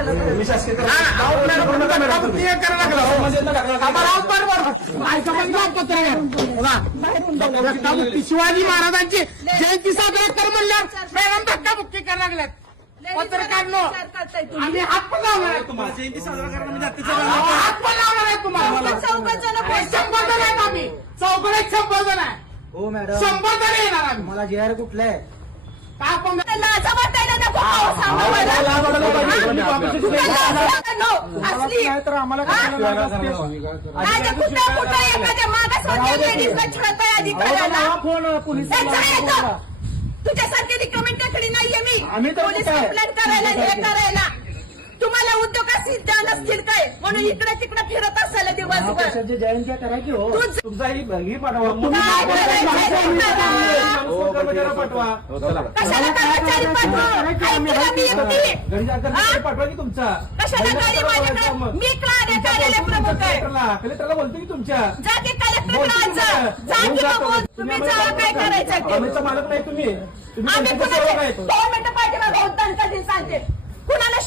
मी शासकीय शिवाजी महाराजांची जयंती साजरा कर म्हणल्यावर मॅडम धक्काबुक्की करायला लागल्यात. पत्रकार आम्ही हात पण लावणार आहे तुम्हाला. जयंती साजरा करणार हात पण लावणार आहे तुम्हाला. 100 जण आहेत आम्ही. चौघडे 100 जण आहे. हो मॅडम 100 जण येणार आम्ही. मला जे आर कुठलं आहे का आपण लाज वाटायला नको. सांगा असली तर आम्हाला माझ्या कुठं कुठं एखाद्या मागासवर्गीय लेडीजला छळताय अधिकाऱ्याला. फोन पोलीस तुझ्यासारखी रिकमेंड टाकली नाहीये मी. आम्ही तर पोलीस कुठं आहे? कंप्लेंट करायला हे करायला. तुम्हाला उद्योगात सिद्ध नसतील काय म्हणून इकडे तिकडे फिरत असायला दिवसभर. जयंती करा की हो तुमचा ही पाठवा काय करायचंय ते करा. पाठवा कशाला कर्मचारी पाठवू? ऐकलं मी एकटी. घरी जाकर पाठवा की तुमचा कशाला गाडी माझ्याकडे? मी कार्यालय प्रमुख आहे. कलेक्टरला बोलतो की तुमच्या जा की कलेक्टरकडे जा की बघून. तुम्ही जा काय करायचं ते. आम्हीचा मालक नाही तुम्ही आम्ही तुमच्या कुणाचे सेवक आहेत. 2 मिनिटं पाठीमागे होत कधी सांगते कुणाला